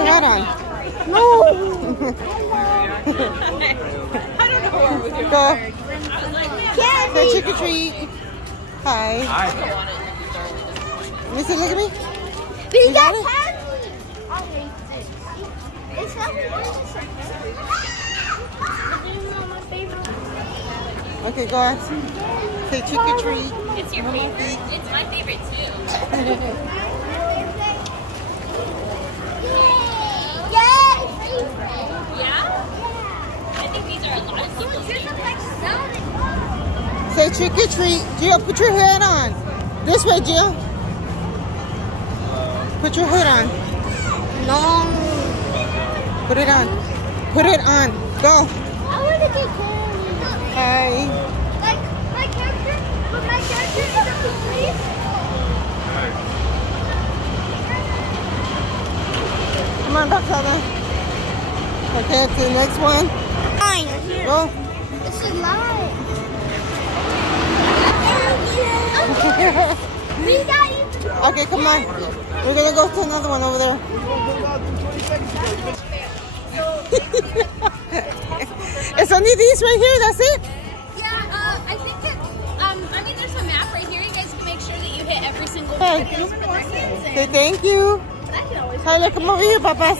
your hat on. No. I don't know where with your Go. Candy. Say trick or treat. Hi. Let me see, look at me. We You got got it? candy. I hate it. It's not my favorite. Okay, go on. Say trick or treat. It's your favorite. It's my favorite too. Yeah? I think these are a lot of people's favorites. Say trick or treat. Jill, put your hood on. This way, Jill. Put your hood on. No. Put it on. Put it on. Go. I want to get candy. Hi. Like my character, but my character is a police. Come on, Roxana. Okay, to the next one. Fine. Go. It's a lie. We got you. Okay, come on. We're gonna go to another one over there. It's only these right here, that's it? Yeah, I think that, I mean, there's a map right here. You guys can make sure that you hit every single Hey. one. Say thank you. Tyler, come over here, Papa.